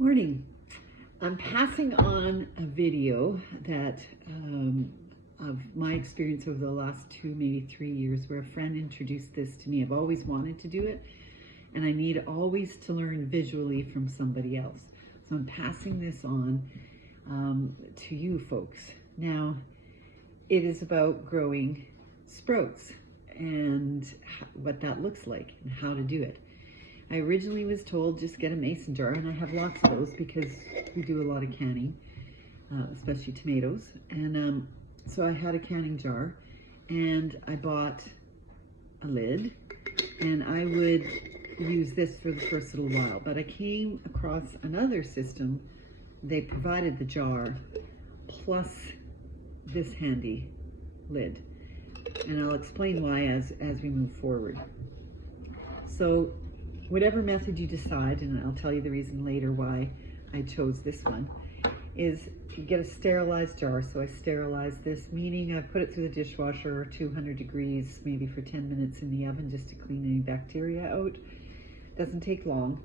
Morning. I'm passing on a video that of my experience over the last 2, maybe 3 years, where a friend introduced this to me. I've always wanted to do it, and I need always to learn visually from somebody else. So I'm passing this on to you folks. Now, it is about growing sprouts and what that looks like and how to do it. I originally was told just get a mason jar, and I have lots of those because we do a lot of canning, especially tomatoes. And so I had a canning jar, and I bought a lid, and I would use this for the first little while. But I came across another system. They provided the jar plus this handy lid, and I'll explain why as we move forward. So whatever method you decide, and I'll tell you the reason later why I chose this one, is you get a sterilized jar. So I sterilize this, meaning I put it through the dishwasher, 200 degrees, maybe for 10 minutes in the oven, just to clean any bacteria out. Doesn't take long.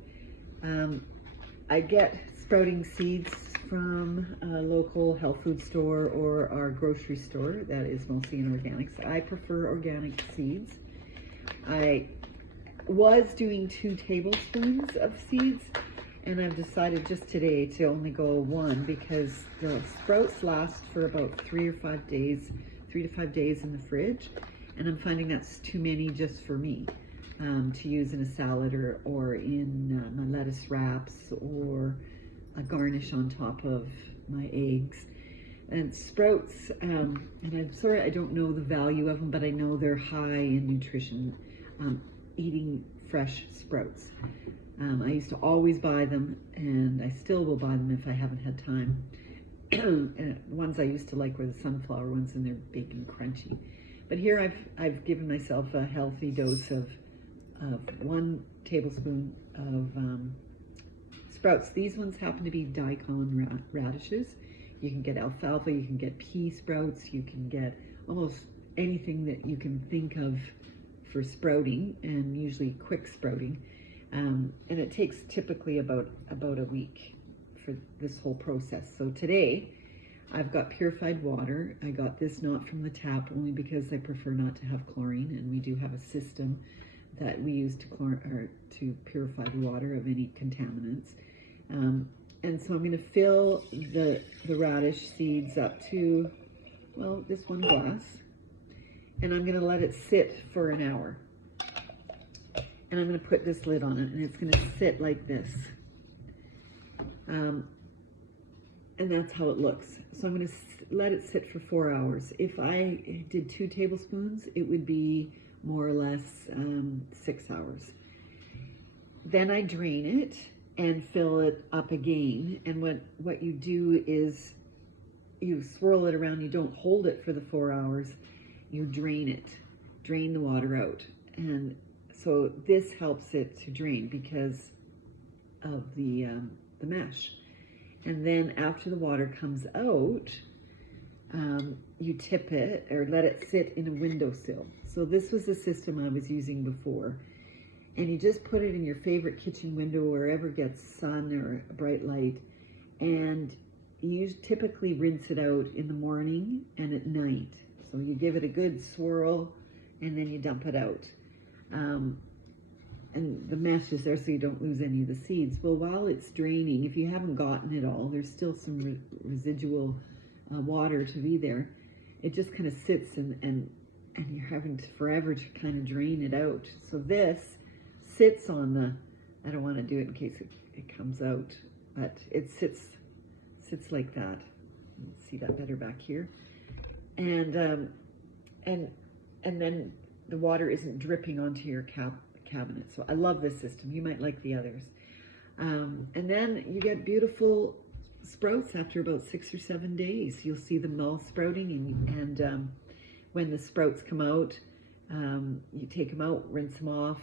I get sprouting seeds from a local health food store or our grocery store that is mostly in organics. I prefer organic seeds. I was doing 2 tablespoons of seeds, and I've decided just today to only go 1 because the sprouts last for about 3 to 5 days in the fridge, and I'm finding that's too many just for me to use in a salad or in my lettuce wraps or a garnish on top of my eggs. And sprouts, and I'm sorry I don't know the value of them, but I know they're high in nutrition. Eating fresh sprouts. I used to always buy them, and I still will buy them if I haven't had time. Ones I used to like were the sunflower ones, and they're big and crunchy. But here I've given myself a healthy dose of 1 tablespoon of sprouts. These ones happen to be daikon radishes. You can get alfalfa, you can get pea sprouts, you can get almost anything that you can think of for sprouting, and usually quick sprouting, and it takes typically about a week for this whole process. So today I've got purified water. I got this not from the tap, only because I prefer not to have chlorine, and we do have a system that we use to purify the water of any contaminants. And so I'm going to fill the radish seeds up to, well, this 1 glass. And I'm going to let it sit for an hour. And I'm going to put this lid on it, and it's going to sit like this. And that's how it looks. So I'm going to let it sit for 4 hours. If I did 2 tablespoons, it would be more or less 6 hours. Then I drain it and fill it up again. And what you do is you swirl it around. You don't hold it for the 4 hours. You drain the water out. And so this helps it to drain because of the mesh. And then after the water comes out, you tip it or let it sit in a windowsill. So this was the system I was using before. And you just put it in your favorite kitchen window, wherever gets sun or a bright light. And you typically rinse it out in the morning and at night. So you give it a good swirl, and then you dump it out. And the mesh is there so you don't lose any of the seeds. Well, while it's draining, if you haven't gotten it all, there's still some residual water to be there. It just kind of sits, and you're having to forever to kind of drain it out. So this sits on the, I don't want to do it in case it comes out, but it sits like that. Let's see that better back here. And then the water isn't dripping onto your cabinet. So I love this system. You might like the others. And then you get beautiful sprouts after about 6 or 7 days. You'll see them all sprouting, and when the sprouts come out, you take them out, rinse them off,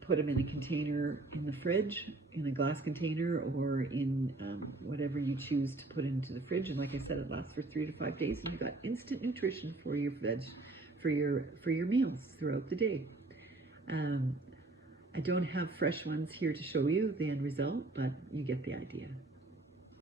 put them in a container in the fridge, in a glass container, or in whatever you choose to put into the fridge. And like I said, it lasts for 3 to 5 days, and you've got instant nutrition for your for your meals throughout the day. I don't have fresh ones here to show you the end result, but you get the idea.